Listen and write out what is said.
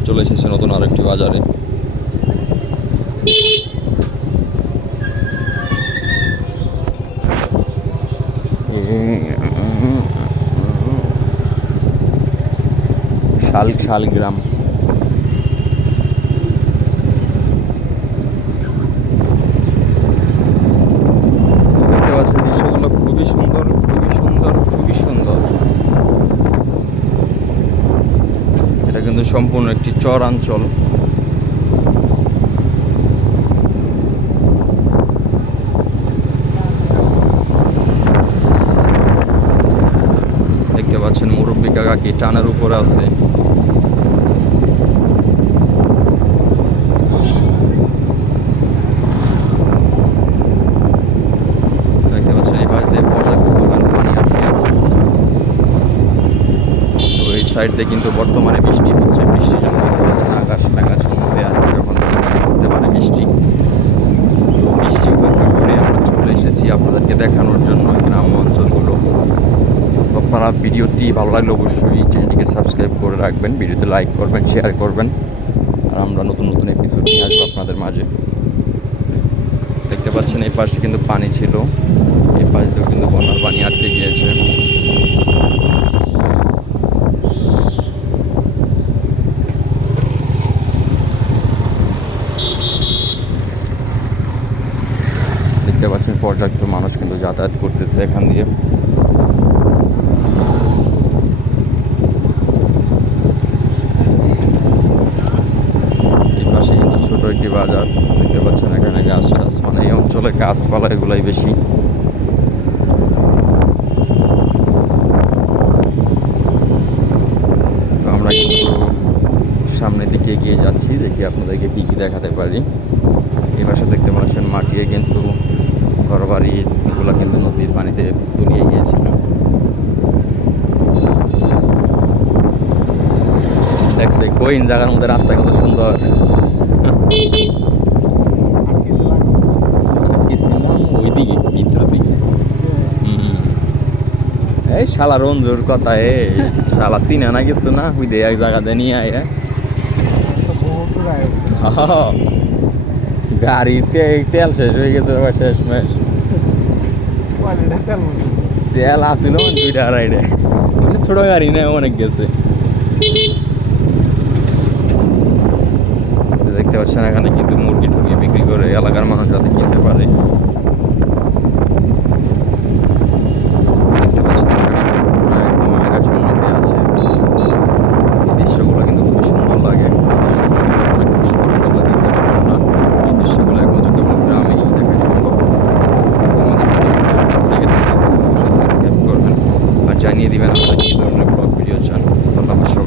আবার চলে এসেছে নতুন আরেকটি বাজারে। শালগ্রাম। দেখতে পাচ্ছেন দৃশ্যগুলো খুবই সুন্দর, খুবই সুন্দর, খুবই সুন্দর। এটা কিন্তু সম্পূর্ণ একটি চরাঞ্চল। দেখতে পাচ্ছেন মুরব্বী কাকা কি টানের উপরে আছে। দেখতে পাচ্ছেন এই পাশ দিয়ে পর্যাপ্ত পরিমাণ পানি আটকে আছে। তো এই সাইড দিয়ে কিন্তু বর্তমানে বৃষ্টি হচ্ছে। বৃষ্টি যখন দেখতে পাচ্ছেন আকাশ মেঘাচ্ছন্ন হয়ে আছে, যখন হতে পারে বৃষ্টি। তো বৃষ্টি উপেক্ষা করে আমরা চলে এসেছি আপনাদেরকে দেখানোর জন্য গ্রাম্য অঞ্চলগুলো। আপনারা ভিডিওটি ভালো লাগলে অবশ্যই চ্যানেলটিকে সাবস্ক্রাইব করে রাখবেন, ভিডিওতে লাইক করবেন, শেয়ার করবেন। আর আমরা নতুন নতুন এপিসোড নিয়ে আসবো আপনাদের মাঝে। দেখতে পাচ্ছেন এই পাশে কিন্তু পানি ছিল, এই পাশ দিয়েও কিন্তু বন্যার পানি আটকে গিয়েছে। দেখতে পাচ্ছেন পর্যাপ্ত মানুষ কিন্তু যাতায়াত করতেছে এখান দিয়ে। এই পাশে কিন্তু ছোট একটি বাজার। দেখতে পাচ্ছেন এখানে গাছ টাছ, মানে এই অঞ্চলে গাছপালা এগুলাই বেশি। তো আমরা কিন্তু সামনের দিকে এগিয়ে যাচ্ছি, দেখি আপনাদেরকে কী কী দেখাতে পারি। এই পাশে দেখতে পাচ্ছেন মাটিয়ে কিন্তু ঘরবাড়ি এগুলো কিন্তু নদীর পানিতে তলিয়ে গিয়েছিল। দেখছো কোইন জায়গার মধ্যে রাস্তা কত সুন্দর। ওইদিকে ভিতর দিকে এই শালা রঞ্জুর কথা, শালা চিনে না কিছু না, ওই দে এক জায়গাতে নিয়ে আয়। গাড়িতে তেল শেষ হয়ে গেছে, শেষ মেশ তেল আসছিল 2টা 2.5 ছোট গাড়ি নেই অনেক গেছে। দেখতে পাচ্ছেন এখানে কিন্তু মুরগি টুরগি বিক্রি করে এলাকার মানুষ যাতে কিনতে পারে। দেখতে পাচ্ছেন একদম মেঘাচ্ছন্নতে আছে। এই দৃশ্যগুলো কিন্তু খুবই সুন্দর লাগে। এই দৃশ্যগুলো একমাত্র কেবল গ্রামেই দেখা সম্ভব। অবশ্যই সাবস্ক্রাইব করবেন আর জানিয়ে দিবেন আপনারা কী ধরনের ব্লগ ভিডিও চান। ধন্যবাদ।